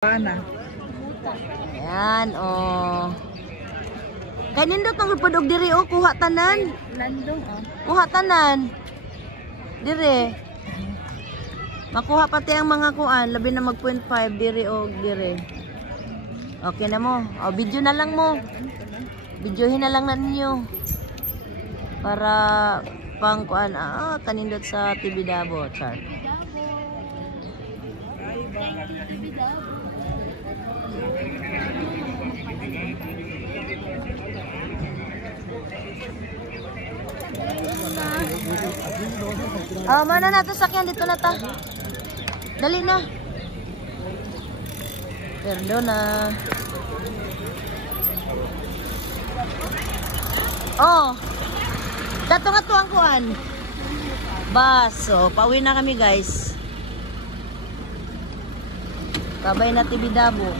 Ana. Ayan, oh. Kanin daw tong ipod og diri, oh. Kuha tanan. Landong, oh. Kuha tanan. Diri. Makuha pati ang mga kuan. Labi na mag 0.5 diri og diri. Okay na mo. O, video na lang mo. Videohin na lang na ninyo. Para pang kuan. Kanindot sa TV Dabo. Char. Mana na to sakyan dito na ta. Dali na. Perdona. Oh. Dato nga to ang kuan. Bas, so pauwi na kami guys. Kabay na TV Dabo.